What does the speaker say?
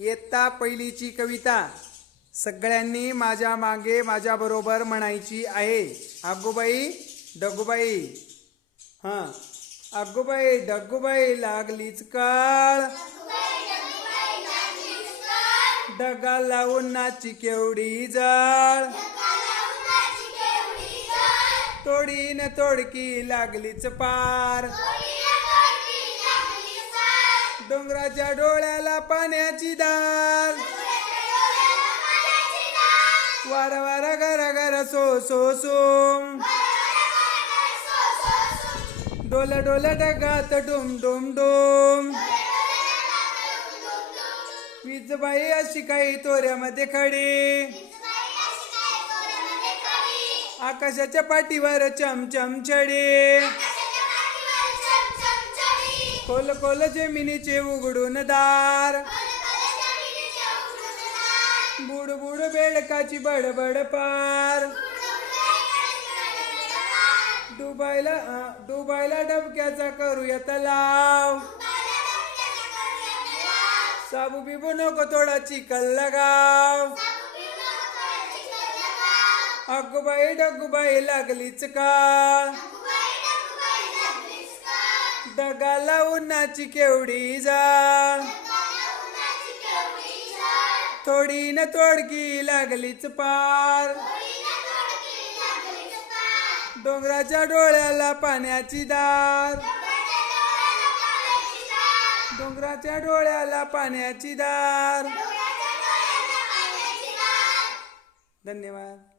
इयत्ता पहिलीची कविता सगळ्यांनी माझ्या मागे माझ्या बरोबर म्हणायची आहे. आगोबाई डगूबाई. हां, आगोबाई डगूबाई लागलीच काळ, डगा लावून नाची केवढी जाळ, तोडीन तोडकी लागलीच पार, डोंगराच्या डोळ्याला पाण्याची दार, वारा वारा गरा गरा सो सो सोम, डोला डोला डगात डुम डुम डुम, वीजबाई अशी काही तोऱ्यामध्ये खडी, आकाशाच्या पाठीवर चमचम छडी, खोल खोल जमिनीचे उघडून दार, बुड बुड बेडकाची बडबड पार, डुबायला डबक्याचा करूया तलाव, साबू बिबू नको थोडा चिखल लगाव, अगोबाई डगूबाई लागलीच काळ, डगाला उन्हाची केवढी जाळ, थोडी न तोडकी लागलीच पार, डोंगराच्या डोळ्याला पाण्याची दार, डोंगराच्या डोळ्याला पाण्याची दार. धन्यवाद.